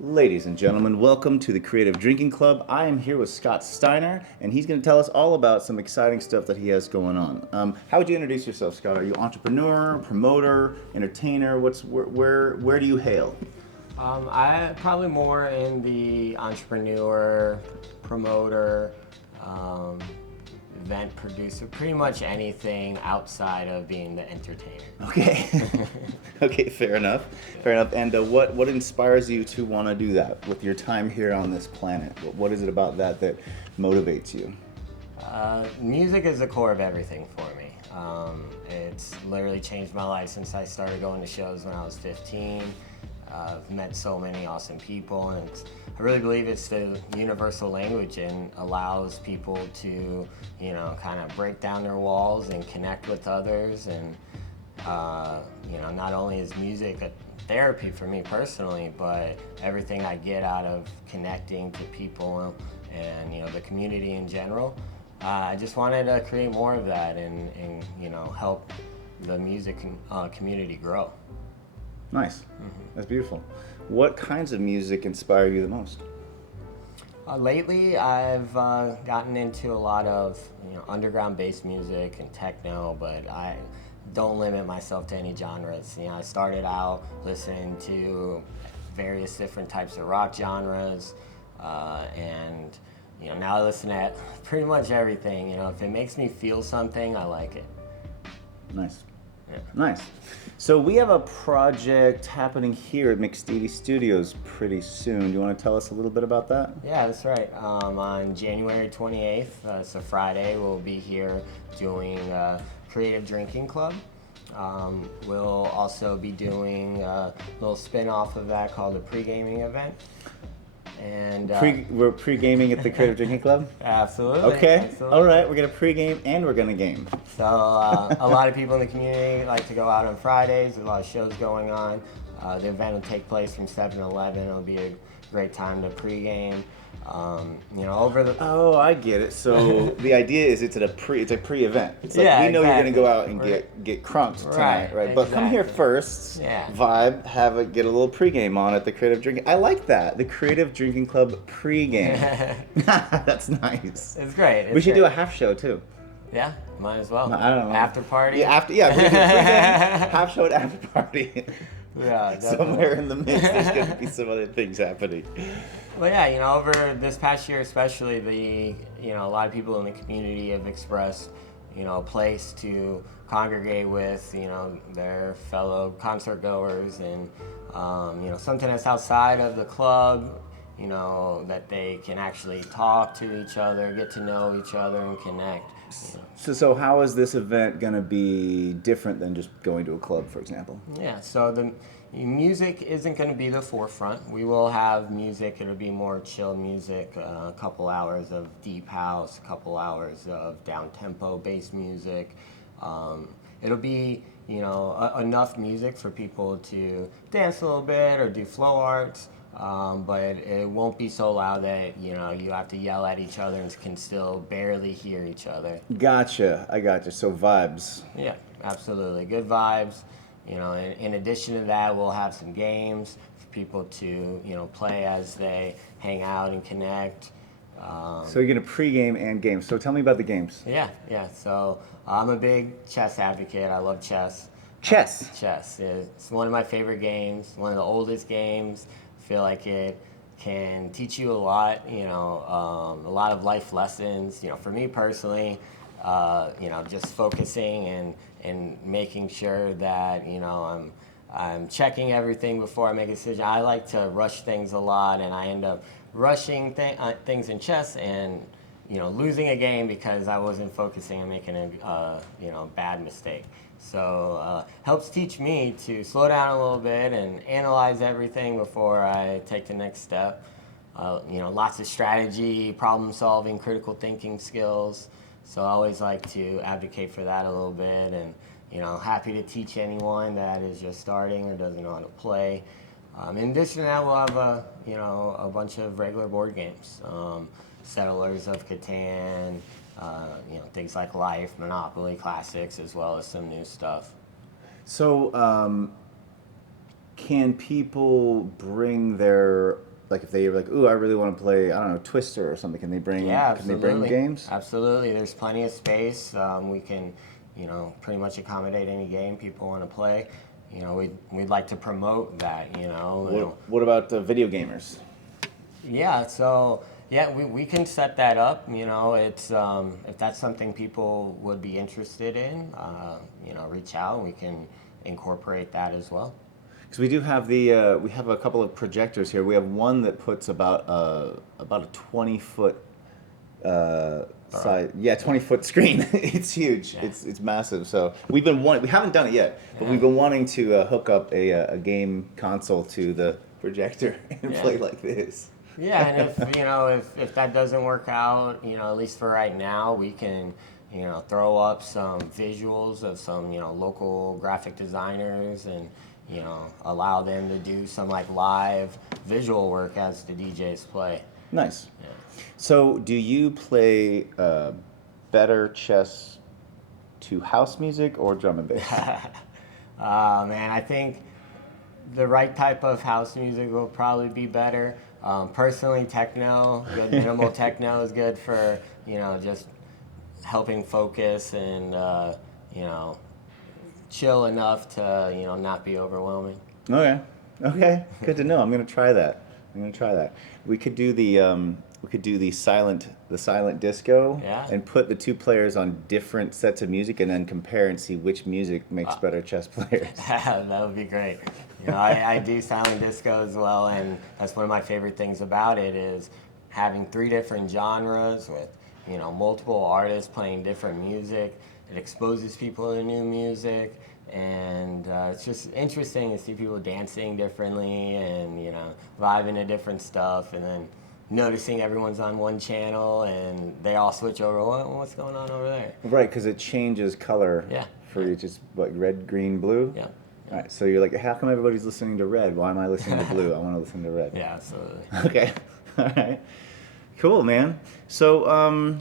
Ladies and gentlemen, welcome to the Creative Drinking Club. I am here with Scott Steiner, and he's going to tell us all about some exciting stuff that he has going on. How would you introduce yourself, Scott? Are you entrepreneur, promoter, entertainer? Where do you hail? I probably more in the entrepreneur, promoter, um, event producer, pretty much anything outside of being the entertainer. Okay. Okay, fair enough. Fair enough. And what inspires you to want to do that with your time here on this planet? What is it about that motivates you? Music is the core of everything for me. It's literally changed my life since I started going to shows when I was 15. I've met so many awesome people, and I really believe it's the universal language and allows people to, kind of break down their walls and connect with others. And, not only is music a therapy for me personally, but everything I get out of connecting to people and, the community in general. I just wanted to create more of that and help the music community grow. Nice. That's beautiful. What kinds of music inspire you the most? Lately, I've gotten into a lot of underground bass music and techno, but I don't limit myself to any genres. I started out listening to various different types of rock genres, and now I listen to pretty much everything. If it makes me feel something, I like it. Nice. Yeah. Nice. So we have a project happening here at McSteedy Studios pretty soon. Do you want to tell us a little bit about that? Yeah, that's right. On January 28th, it's a Friday, we'll be here doing Creative Drinking Club. We'll also be doing a little spin-off of that called the pre-gaming event. And We're pre-gaming at the Creative Drinking Club? Absolutely. Okay. Absolutely. All right. We're going to pre-game and we're going to game. So a lot of people in the community like to go out on Fridays. There's a lot of shows going on. The event will take place from 7 to 11. It'll be a great time to pre-game. Oh, I get it. So the idea is it's a pre-event. It's like we know exactly. you're going to go out and get crunked tonight, right? But come here first, vibe, get a little pregame on at the Creative Drinking. I like that, the Creative Drinking Club pregame. That's nice. It's great. We should do a half show too. Yeah, might as well. I don't know. After party. Yeah, we're gonna do pregame, half show, and after party. Yeah, definitely. Somewhere in the mix, there's going to be some other things happening. Well, yeah, over this past year especially, a lot of people in the community have expressed, a place to congregate with, their fellow concert goers and, something that's outside of the club, that they can actually talk to each other, get to know each other and connect. So how is this event going to be different than just going to a club, for example? Yeah, so the music isn't going to be the forefront. We will have music. It'll be more chill music, a couple hours of deep house, a couple hours of down-tempo bass music. It'll be, enough music for people to dance a little bit or do flow arts. But it won't be so loud that you have to yell at each other and can still barely hear each other. Gotcha. I gotcha. So vibes. Yeah, absolutely. Good vibes. In addition to that, we'll have some games for people to play as they hang out and connect. So you're gonna pregame and game. So tell me about the games. Yeah. So I'm a big chess advocate. I love chess. Chess. Chess. It's one of my favorite games. One of the oldest games. Feel like it can teach you a lot, a lot of life lessons. For me personally, just focusing and making sure that I'm checking everything before I make a decision. I like to rush things a lot, and I end up rushing things in chess and losing a game because I wasn't focusing and making a bad mistake. So helps teach me to slow down a little bit and analyze everything before I take the next step. Lots of strategy, problem solving, critical thinking skills. So I always like to advocate for that a little bit, and happy to teach anyone that is just starting or doesn't know how to play. In addition to that, we'll have a bunch of regular board games, Settlers of Catan. Things like Life, Monopoly, classics, as well as some new stuff. So can people bring their, like if they were like, ooh, I really want to play, I don't know, Twister or something, Yeah, can they bring absolutely. games? Absolutely. There's plenty of space. We can, pretty much accommodate any game people want to play. We'd like to promote that, What about video gamers? Yeah, so yeah, we can set that up. It's if that's something people would be interested in, reach out. We can incorporate that as well. Because we do have we have a couple of projectors here. We have one that puts about a 20-foot size, yeah, 20-foot screen. It's huge. Yeah. It's massive. So we haven't done it yet, but we've been wanting to hook up a game console to the projector and Yeah. play like this. Yeah, and if that doesn't work out, at least for right now, we can throw up some visuals of some local graphic designers and allow them to do some like live visual work as the DJs play. Nice. Yeah. So, do you play better chess to house music or drum and bass? Man, I think the right type of house music will probably be better. Personally, techno, good minimal techno is good for just helping focus and chill enough to not be overwhelming. Okay. Okay. Good to know. I'm gonna try that. I'm gonna try that. We could do the silent disco Yeah. and put the two players on different sets of music and then compare and see which music makes better chess players. That would be great. I do silent disco as well, and that's one of my favorite things about it is having three different genres with multiple artists playing different music. It exposes people to new music, and it's just interesting to see people dancing differently and vibing to different stuff, and then noticing everyone's on one channel and they all switch over. What's going on over there? Right, because it changes color Yeah. for each. It's what, red, green, blue? Yeah. All right, so you're like, how come everybody's listening to red? Why am I listening to blue? I want to listen to red. Yeah, absolutely. Okay. All right. Cool, man. So,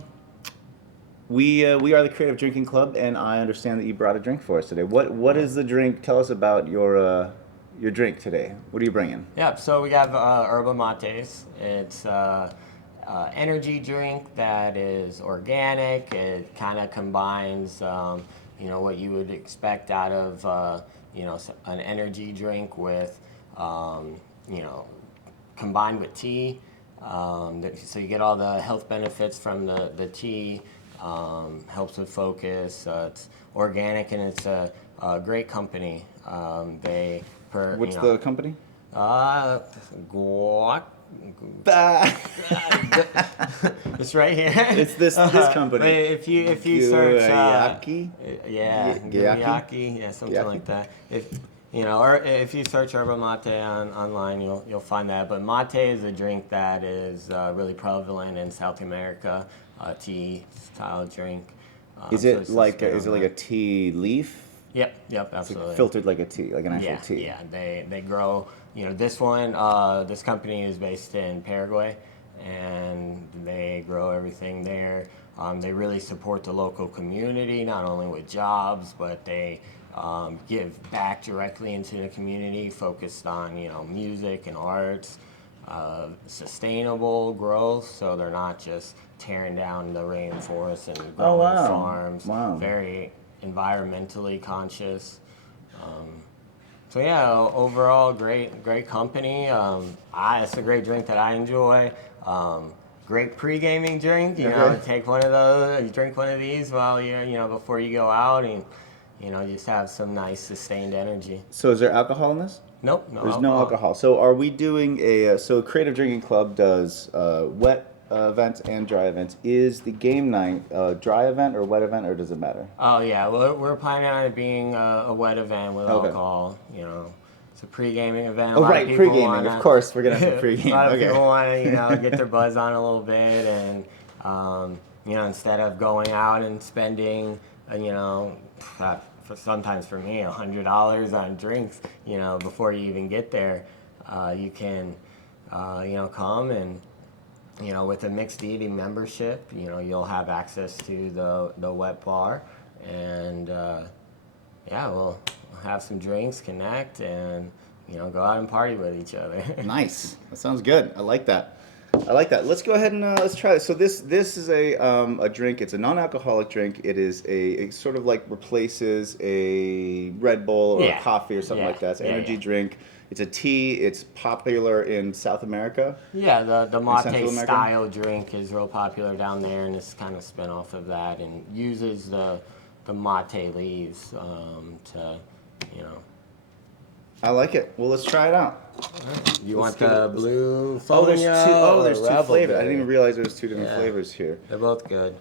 we are the Creative Drinking Club, and I understand that you brought a drink for us today. What is the drink? Tell us about your drink today. What are you bringing? Yeah, so we have Herba Mates. It's energy drink that is organic. It kind of combines, what you would expect out of, an energy drink with, combined with tea. So you get all the health benefits from the tea. Helps with focus. It's organic and it's a great company. What's the company? Guac. Ah. It's right here. It's this company. If you search, Guayaki? Guayaki, yeah, something Guayaki? like that. Or if you search Herba Mate online, you'll find that. But mate is a drink that is really prevalent in South America, tea style drink. Is it like a tea leaf? Yep, It's absolutely. like filtered like a tea, like an actual Yeah, tea. yeah. They grow. This company is based in Paraguay, and they grow everything there. They really support the local community, not only with jobs, but they give back directly into the community, focused on music and arts, sustainable growth. So they're not just tearing down the rainforest and growing wow. farms. Wow. Very environmentally conscious. So yeah, overall great company. It's a great drink that I enjoy. Great pre-gaming drink. Take one of those. You drink one of these while you're before you go out, and just have some nice sustained energy. So is there alcohol in this? Nope, no. There's no alcohol. So are we doing so Creative Drinking Club does wet events and dry events. Is the game night a dry event or wet event, or does it matter? Oh yeah, well we're planning on it being a wet event with alcohol. It's a pre-gaming event. Oh right, pre-gaming. Of course, we're gonna have to pre-game. A lot of people want to get their buzz on a little bit, and instead of going out and spending sometimes for me $100 on drinks before you even get there, you can come and with a mixed deity membership, you'll have access to the wet bar, and we'll have some drinks, connect, and go out and party with each other. Nice. That sounds good. I like that. I like that. Let's go ahead and let's try it. So this is a drink. It's a non-alcoholic drink. It is it sort of like replaces a Red Bull or a Yeah. coffee or something Yeah. like that. It's an Yeah, energy yeah. drink. It's a tea. It's popular in South America. Yeah, the Central mate America? style drink is real popular down there, and it's kind of spin off of that, and uses the mate leaves to, you know. I like it. Well, let's try it out. You Let's want give the it- blue Oh, there's two. Fonya Oh, or there's two Rebel flavors. I didn't Berry? even realize there was two different Yeah. flavors here. They're both good.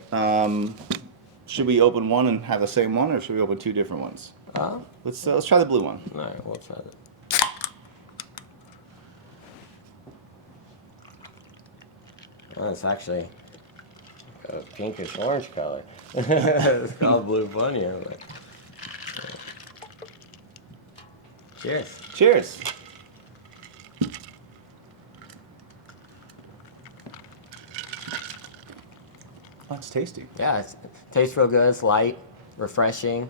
Should we open one and have the same one, or should we open two different ones? Let's try the blue one. All right, we'll try it. Oh, it's actually a pinkish orange color. It's called blue Fonya. But... Cheers. Cheers. Oh, it's tasty. Yeah, it tastes real good. It's light, refreshing.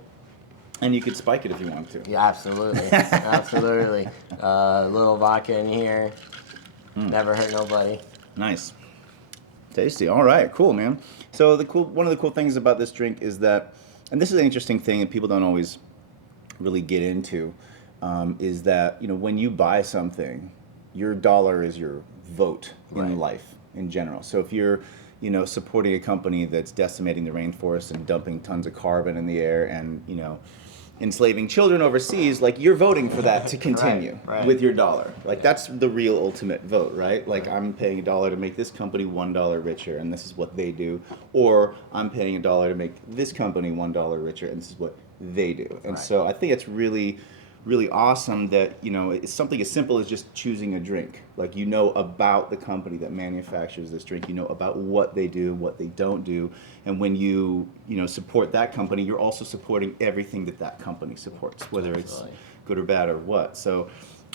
And you could spike it if you want to. Yeah, absolutely. Absolutely. A little vodka in here. Never hurt nobody. Nice. Tasty. All right. Cool, man. So one of the cool things about this drink is that, and this is an interesting thing that people don't always really get into, is that when you buy something, your dollar is your vote in Right. life in general. So if you're supporting a company that's decimating the rainforest and dumping tons of carbon in the air and enslaving children overseas, like you're voting for that to continue Right. with your dollar. Like that's the real ultimate vote, right? Like I'm paying $1 to make this company $1 richer, and this is what they do, or I'm paying $1 to make this company $1 richer, and this is what they do. And Right. so I think it's really, really awesome that it's something as simple as just choosing a drink. Like about the company that manufactures this drink, about what they do, what they don't do, and when you support that company, you're also supporting everything that company supports, whether Absolutely. it's good or bad or what. So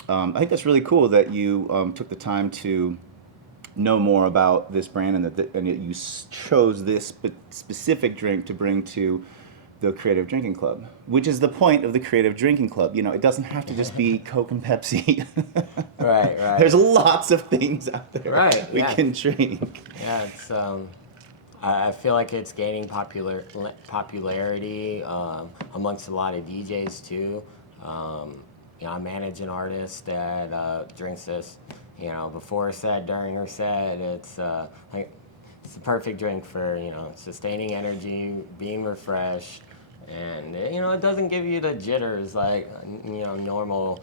I think that's really cool that you took the time to know more about this brand and that you chose this specific drink to bring to the Creative Drinking Club, which is the point of the Creative Drinking Club. It doesn't have to just be Coke and Pepsi. Right. There's lots of things out there Right, we yeah. can drink. Yeah, it's. I feel like it's gaining popularity amongst a lot of DJs too. I manage an artist that drinks this. Before a set, during her set. It's it's the perfect drink for sustaining energy, being refreshed, and it doesn't give you the jitters like normal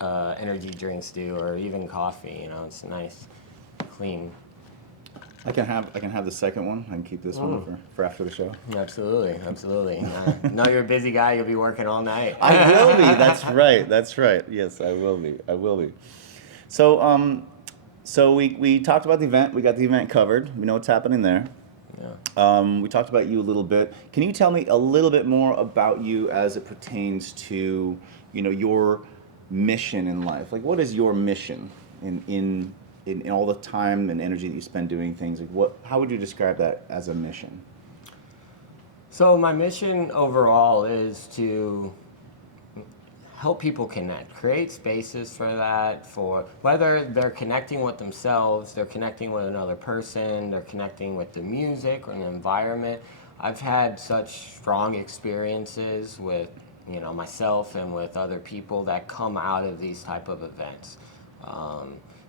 energy drinks do, or even coffee. It's nice, clean. I can have the second one. I can keep this one for after the show. Absolutely. I know you're a busy guy. You'll be working all night. I will be. That's right. Yes, I will be. So we talked about the event. We got the event covered. We know what's happening there. Yeah. We talked about you a little bit. Can you tell me a little bit more about you as it pertains to your mission in life? Like, what is your mission in all the time and energy that you spend doing things? Like, how would you describe that as a mission? So my mission overall is to help people connect, create spaces for that, for whether they're connecting with themselves, they're connecting with another person, they're connecting with the music or the environment. I've had such strong experiences with myself and with other people that come out of these type of events.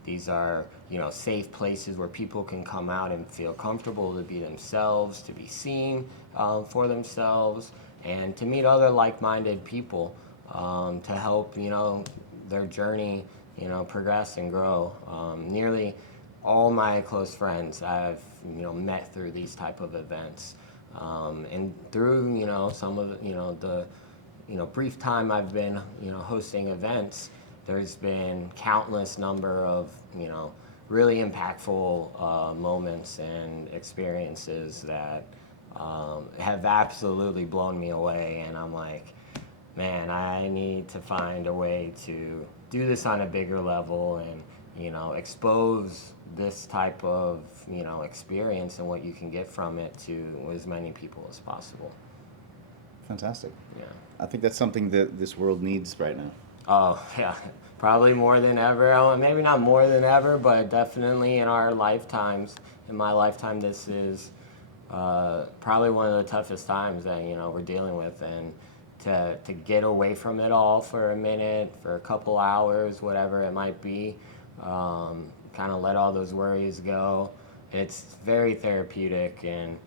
These are safe places where people can come out and feel comfortable to be themselves, to be seen for themselves, and to meet other like-minded people. To help their journey progress and grow. Nearly all my close friends I've met through these type of events, and through some of the brief time I've been hosting events, there's been countless number of really impactful moments and experiences that have absolutely blown me away, and I'm like, man, I need to find a way to do this on a bigger level and, expose this type of, experience and what you can get from it to as many people as possible. Fantastic. Yeah. I think that's something that this world needs right now. Oh, yeah. Probably more than ever. Maybe not more than ever, but definitely in our lifetimes. In my lifetime, this is probably one of the toughest times that we're dealing with, and to get away from it all for a minute, for a couple hours, whatever it might be, kind of let all those worries go. It's very therapeutic, and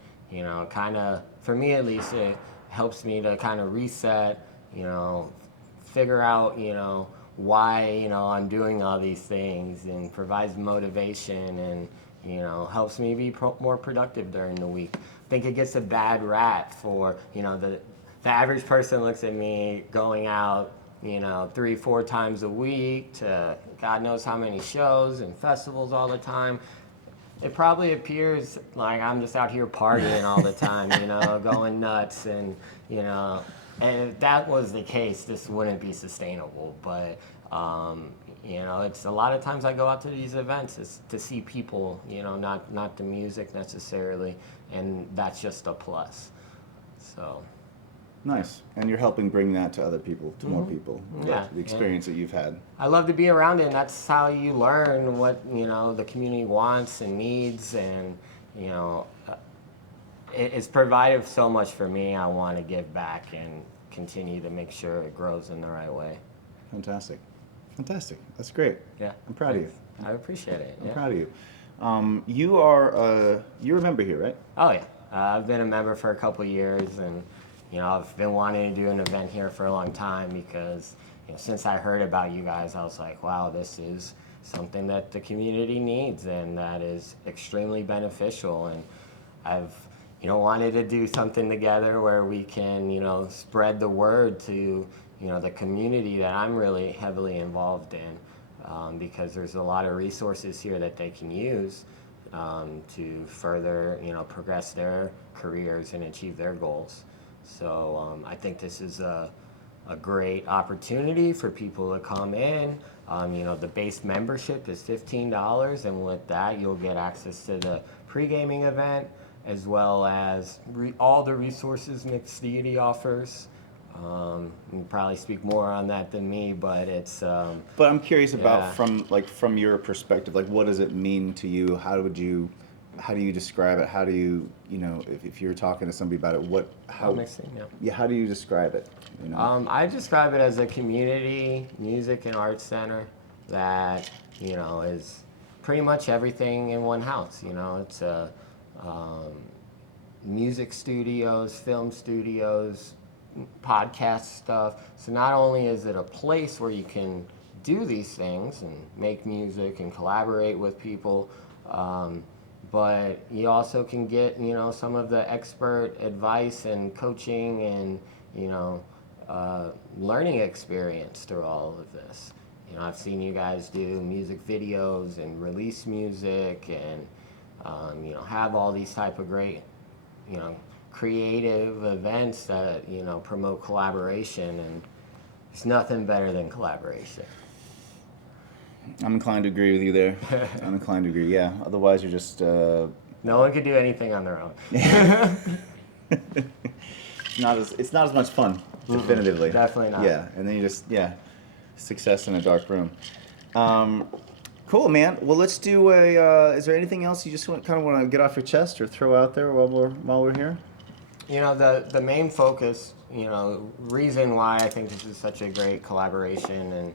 kind of for me at least, it helps me to kind of reset. Figure out why I'm doing all these things, and provides motivation, and helps me be more productive during the week. I think it gets a bad rap for the average person looks at me going out 3-4 times a week to God knows how many shows and festivals all the time. It probably appears like I'm just out here partying all the time, going nuts, you know, and if that was the case, this wouldn't be sustainable. But it's a lot of times I go out to these events is to see people, not the music necessarily, and that's just a plus. So. Nice. And you're helping bring that to other people, to more people. Yeah. The experience that you've had. I love to be around it, and that's how you learn what the community wants and needs, and it's provided so much for me. I want to give back and continue to make sure it grows in the right way. Fantastic. Fantastic. That's great. Yeah. I'm proud of you. I appreciate it. I'm proud of you. You're a member here, right? Oh yeah. I've been a member for a couple years, and I've been wanting to do an event here for a long time because since I heard about you guys, I was like, wow, this is something that the community needs and that is extremely beneficial. And I've wanted to do something together where we can spread the word to the community that I'm really heavily involved in, because there's a lot of resources here that they can use to further progress their careers and achieve their goals. So I think this is a great opportunity for people to come in. The base membership is $15, and with that you'll get access to the pre-gaming event, as well as all the resources Mixed Deity offers. You can probably speak more on that than me, but it's. But I'm curious about from your perspective, like what does it mean to you? How do you describe it? How do you if you're talking to somebody about it, how do you describe it? I describe it as a community music and arts center that is pretty much everything in one house. It's a music studios, film studios, podcast stuff. So not only is it a place where you can do these things and make music and collaborate with people, but you also can get some of the expert advice and coaching and learning experience through all of this. I've seen you guys do music videos and release music, and have all these type of great creative events that promote collaboration, and there's nothing better than collaboration. I'm inclined to agree with you there. I'm inclined to agree. Yeah. Otherwise, you're just. No one could do anything on their own. It's not as much fun. Definitively. Definitely not. Yeah, and then you just success in a dark room. Cool, man. Well, let's do a. Is there anything else you just want to get off your chest or throw out there while we're here? The main focus, reason why I think this is such a great collaboration, and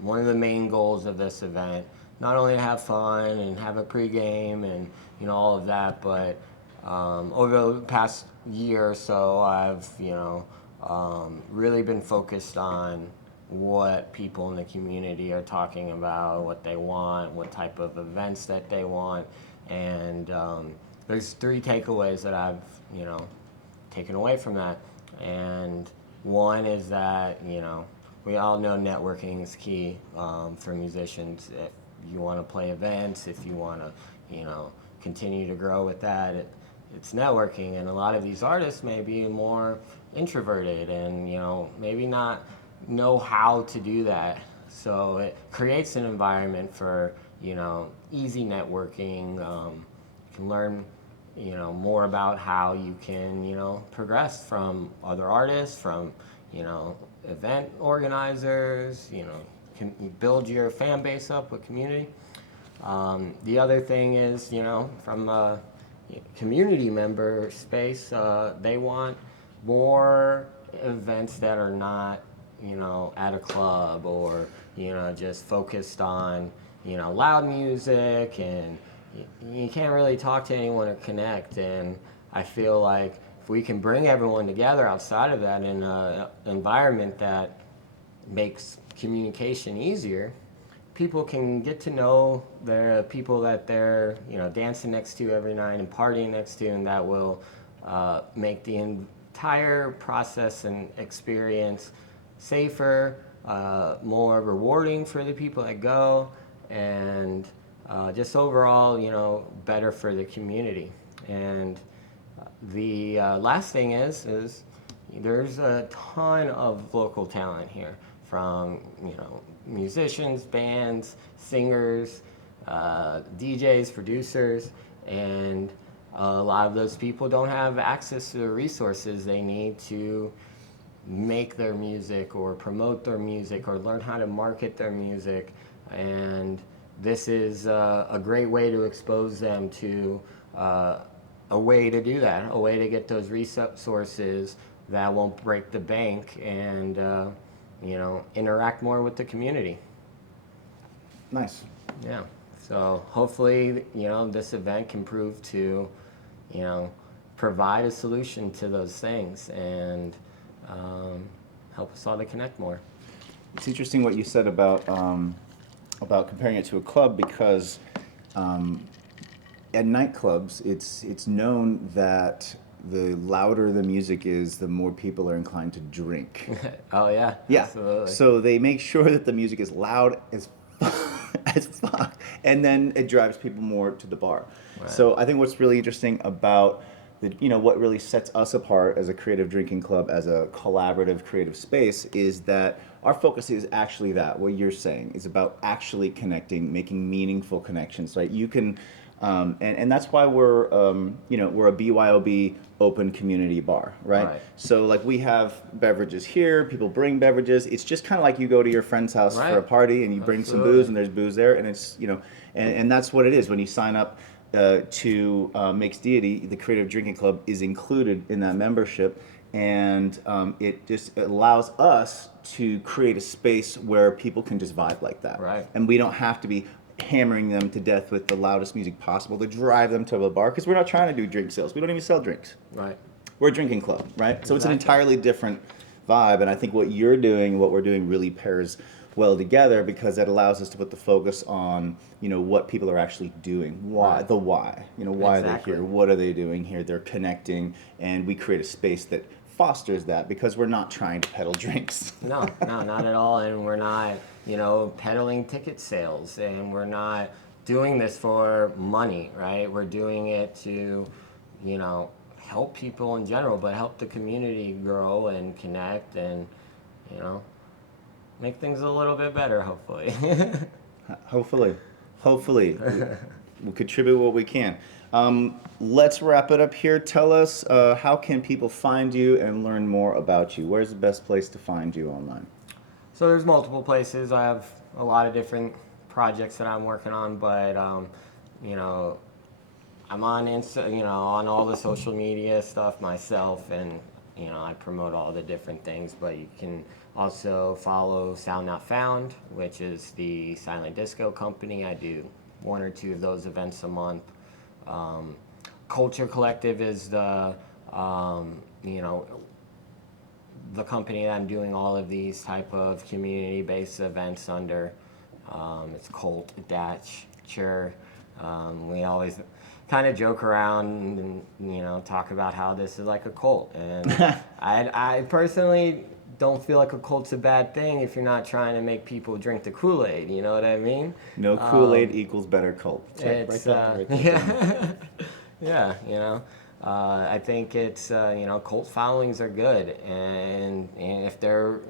one of the main goals of this event, not only to have fun and have a pregame and all of that, but over the past year or so, I've really been focused on what people in the community are talking about, what they want, what type of events that they want, and there's 3 takeaways that I've taken away from that. And one is that we all know networking is key for musicians. If you want to play events, if you want to continue to grow with that, it's networking. And a lot of these artists may be more introverted and maybe not know how to do that. So it creates an environment for easy networking. You can learn more about how you can progress from other artists, from event organizers, can build your fan base up with community. The other thing is, from a community member space, they want more events that are not, at a club or, just focused on, loud music, and you can't really talk to anyone or connect. And I feel like if we can bring everyone together outside of that in an environment that makes communication easier, people can get to know the people that they're dancing next to every night and partying next to, and that will make the entire process and experience safer, more rewarding for the people that go, and just overall better for the community. And the last thing is there's a ton of local talent here, from musicians, bands, singers, DJs, producers, and a lot of those people don't have access to the resources they need to make their music or promote their music or learn how to market their music. And this is a great way to expose them to a way to do that, a way to get those resources that won't break the bank, and interact more with the community. Nice. Yeah. So hopefully, this event can prove to, provide a solution to those things, and help us all to connect more. It's interesting what you said about comparing it to a club, because at nightclubs, it's known that the louder the music is, the more people are inclined to drink. Oh yeah. Yeah. Absolutely. So they make sure that the music is loud as as fuck, and then it drives people more to the bar. Right. So I think what's really interesting about what really sets us apart as a creative drinking club, as a collaborative creative space, is that our focus is actually that what you're saying is about actually connecting, making meaningful connections. Right? You can. And that's why we're a BYOB open community bar, right? So like we have beverages here, people bring beverages. It's just kind of like you go to your friend's house for a party and you bring some booze, and there's booze there, and it's and that's what it is. When you sign up to Mixed Deity, the Creative Drinking Club is included in that membership, and it just allows us to create a space where people can just vibe like that, and we don't have to be hammering them to death with the loudest music possible to drive them to the bar, because we're not trying to do drink sales. We don't even sell drinks. We're a drinking club, right? So it's an entirely different vibe, and I think what you're doing and what we're doing really pairs well together, because that allows us to put the focus on what people are actually doing, why why they're here, what are they doing here, they're connecting, and we create a space that fosters that, because we're not trying to peddle drinks. No, not at all. And we're not, peddling ticket sales, and we're not doing this for money, right? We're doing it to, help people in general, but help the community grow and connect, and, make things a little bit better, hopefully. Hopefully. We'll contribute what we can. Let's wrap it up here. Tell us, how can people find you and learn more about you? Where's the best place to find you online? So there's multiple places. I have a lot of different projects that I'm working on, but I'm on on all the social media stuff myself, and I promote all the different things. But you can also follow Sound Not Found, which is the silent disco company. I do 1 or 2 of those events a month. Culture Collective is the the company that I'm doing all of these type of community-based events under. It's Cult-Chure. We always kind of joke around and talk about how this is like a cult, and I personally don't feel like a cult's a bad thing if you're not trying to make people drink the Kool-Aid. You know what I mean? No Kool-Aid equals better cult. It's yeah, I think it's cult followings are good, and if they're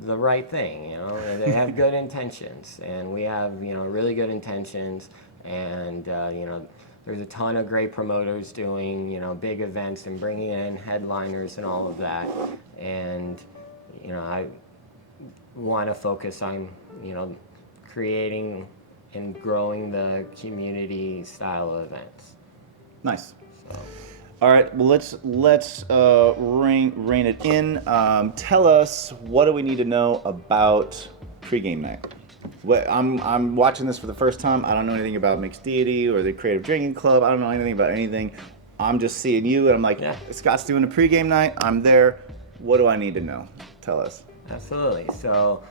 the right thing, they have good intentions, and we have really good intentions, and there's a ton of great promoters doing big events and bringing in headliners and all of that, and I want to focus on, creating and growing the community style events. Nice. So. All right, well, let's rein it in. Tell us, what do we need to know about pregame night? I'm watching this for the first time. I don't know anything about Mixed Deity or the Creative Drinking Club. I don't know anything about anything. I'm just seeing you, and I'm like, Yeah. Scott's doing a pregame night. I'm there. What do I need to know? Tell us. Absolutely. So,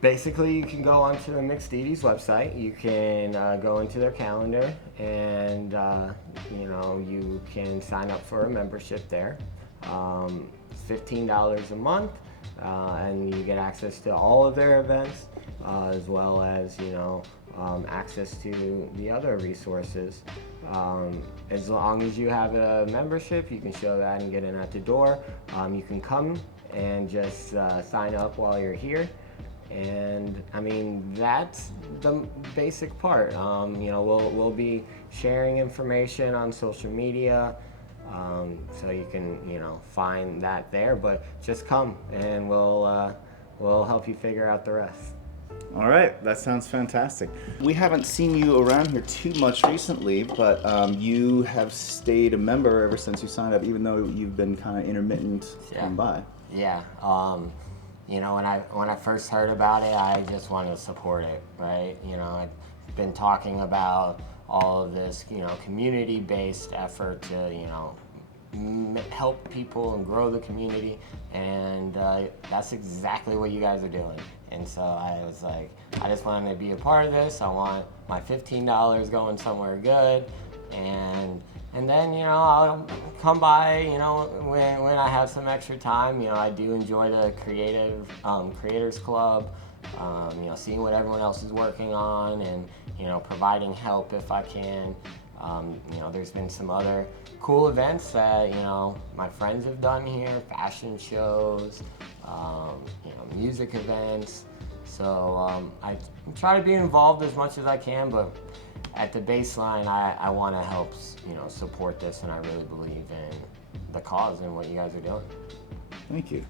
basically, you can go onto the Mixed Deities website. You can go into their calendar, and you can sign up for a membership there. It's $15 a month, and you get access to all of their events, as well as access to the other resources. As long as you have a membership, you can show that and get in at the door. You can come and just sign up while you're here. And I mean, that's the basic part. We'll be sharing information on social media, so you can find that there. But just come, and we'll help you figure out the rest. All right, that sounds fantastic. We haven't seen you around here too much recently, but you have stayed a member ever since you signed up, even though you've been kind of intermittent come by. Yeah. When I first heard about it, I just wanted to support it, right? I've been talking about all of this, community-based effort to, help people and grow the community, and that's exactly what you guys are doing. And so I was like, I just wanted to be a part of this. I want my $15 going somewhere good, and then I'll come by when I have some extra time. I do enjoy the creators club, seeing what everyone else is working on, and providing help if I can. There's been some other cool events that my friends have done here, fashion shows, music events. So I try to be involved as much as I can, but at the baseline, I want to help support this, and I really believe in the cause and what you guys are doing. Thank you.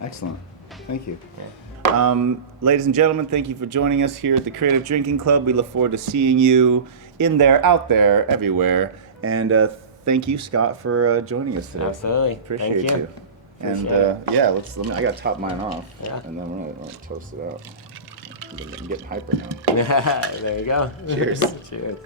Excellent. Thank you. Okay. Ladies and gentlemen, thank you for joining us here at the Creative Drinking Club. We look forward to seeing you in there, out there, everywhere. And thank you, Scott, for joining us today. Absolutely. Appreciate Thank you. you. And Appreciate let me. I got to top mine off. Yeah. And then we're gonna toast it out. I'm getting hyper now. There you go. Cheers. Cheers.